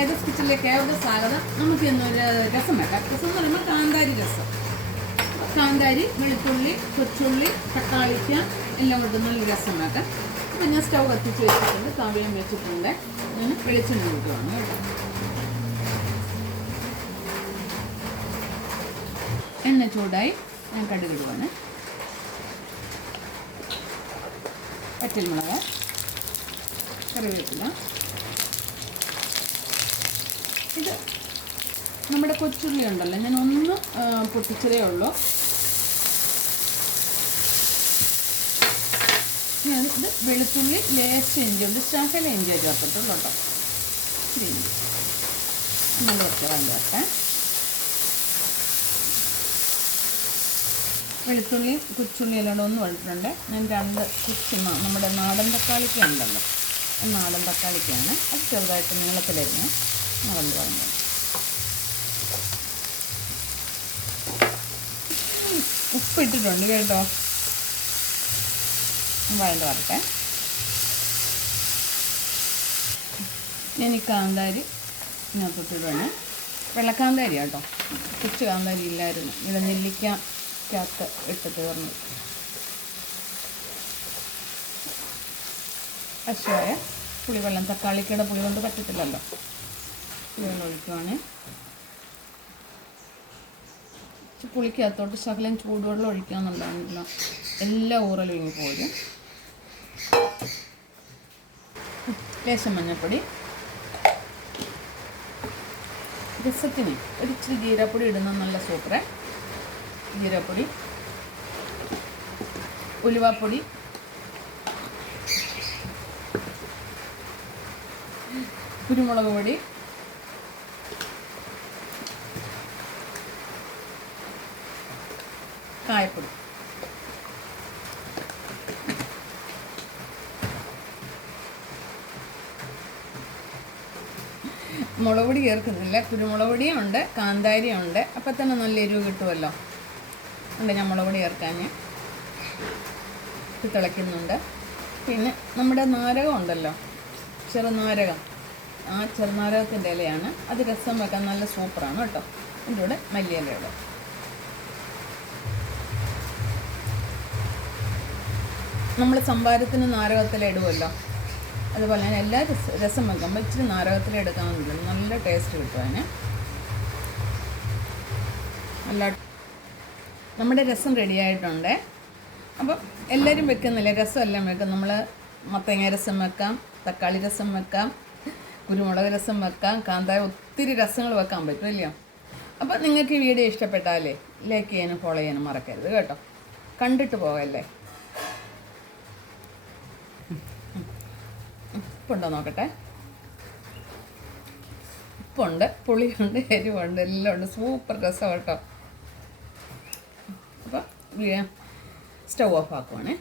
ഏത് കിച്ചണിലേക്ക് ഏത് സാലഡ് നമുക്ക് ഇന്നൊരു രസം വെക്കാം. രസം എന്ന് പറയുമ്പോൾ കാന്താരി രസം. കാന്താരി, വെളുത്തുള്ളി, കൊച്ചുള്ളി, തക്കാളിക്ക എല്ലാം കൊണ്ട് നല്ല രസം വെക്കാം. അപ്പം ഞാൻ സ്റ്റൗ കത്തിച്ച് വെച്ചിട്ടുണ്ട്, തവയും വെച്ചിട്ടുണ്ട്. ഞാൻ വെളിച്ചെണ്ണ കൊടുക്കുകയാണ് കേട്ടോ. എണ്ണ ചൂടായി ഞാൻ കടുകിടുവാണ്. പച്ചമുളക്, കറിവേപ്പില, ഇത് നമ്മുടെ കൊച്ചുള്ളി ഉണ്ടല്ലോ, ഞാൻ ഒന്ന് പൊട്ടിച്ചതേ ഉള്ളൂ. ഇത് വെളുത്തുള്ളി, ലേശം ഇഞ്ചി ഉണ്ട്, ശകല ഇഞ്ചി ചേർത്തിട്ടുള്ളൂ കേട്ടോ. ഇഞ്ചി നല്ല വെച്ചതാണ് ചേർക്കാൻ. വെളുത്തുള്ളിയും കൊച്ചുള്ളി എല്ലാം ഒന്ന് വഴറ്റിട്ടുണ്ട്. ഞാൻ 2 നമ്മുടെ നാടൻ തക്കാളിക്ക ഉണ്ടല്ലോ, നാടൻ തക്കാളിക്കാണ്. അത് ചെറുതായിട്ട് നീളത്തിലരിഞ്ഞ് മറന്നു പറഞ്ഞത്. ഉപ്പിട്ടിട്ടുണ്ട് കേട്ടോ. വഴണ്ട് വരട്ടെ. ഞാൻ ഈ കാന്താരി ഇതിനകത്തോട്ടിടുവാണ്. വെള്ളക്കാന്താരി കേട്ടോ, കൊച്ചു കാന്താരി ഇല്ലായിരുന്നു. ഇത് നെല്ലിക്കകത്ത് ഇട്ട് തീർന്നു. പശുവായ പുളിവെള്ളം, തക്കാളിക്കയുടെ പുളി കൊണ്ട് പറ്റത്തില്ലല്ലോ. പുളിവെള്ളം ഒഴിക്കുവാണ്. പുളിക്കകത്തോട്ട് ശകലം ചൂടുവെള്ളം ഒഴിക്കാന്നുണ്ടായിരുന്നില്ല, എല്ലാ ഊറലും ഇങ്ങ് പോരും. ലേശം മഞ്ഞൾപ്പൊടി. രസത്തിന് ഒരിച്ചിരി ജീരപ്പൊടി ഇടുന്ന നല്ല സൂപ്പറെ. ജീരപ്പൊടി, ഉലുവാപ്പൊടി, കുരുമുളക് പൊടി, കായപ്പൊടി. മുളക് പൊടി ചേർക്കുന്നില്ല, കുരുമുളക് പൊടിയും ഉണ്ട്, കാന്താരിയും ഉണ്ട്. അപ്പം തന്നെ നല്ല എരിവ് കിട്ടുമല്ലോ. ഉണ്ട്, ഞാൻ മുളക് പൊടി ചേർക്കാൻ തിളയ്ക്കുന്നുണ്ട്. പിന്നെ നമ്മുടെ നാരകം ഉണ്ടല്ലോ, ചെറുനാരകം, ആ ചെറുനാരകത്തിൻ്റെ ഇലയാണ്. അത് രസം വെക്കാൻ നല്ല സൂപ്പറാണ് കേട്ടോ. ഇതിൻ്റെ കൂടെ മല്ലിയില ഇടും. നമ്മൾ സംഭാരത്തിന് നാരകത്തില ഇടുമല്ലോ, അതുപോലെ ഞാൻ എല്ലാ രസം വെക്കുമ്പോൾ ഇച്ചിരി നാരകത്തില എടുക്കാമെന്നുള്ളൂ. നല്ല ടേസ്റ്റ് കിട്ടും അതിന്. നല്ല നമ്മുടെ രസം റെഡിയായിട്ടുണ്ട്. അപ്പം എല്ലാവരും വെക്കുന്നില്ല, രസം എല്ലാം വെക്കും. നമ്മൾ മത്തങ്ങ രസം വെക്കാം, തക്കാളി രസം വെക്കാം, കുരുമുളക് രസം വെക്കാം, കാന്താരി, ഒത്തിരി രസങ്ങൾ വെക്കാൻ പറ്റും ഇല്ലയോ. അപ്പോൾ നിങ്ങൾക്ക് ഈ വീഡിയോ ഇഷ്ടപ്പെട്ടാലേ ലൈക്ക് ചെയ്യാനും ഫോളോ ചെയ്യാനും മറക്കരുത് കേട്ടോ. കണ്ടിട്ട് പോകല്ലേ. ഉപ്പുണ്ടോ നോക്കട്ടെ. ഉപ്പുണ്ട്, പുളിയുണ്ട്, എരിവുണ്ട്, എല്ലാം ഉണ്ട്. സൂപ്പർ രസം കേട്ടോ. അപ്പോൾ സ്റ്റൗ ഓഫ് ആക്കുവാണേ.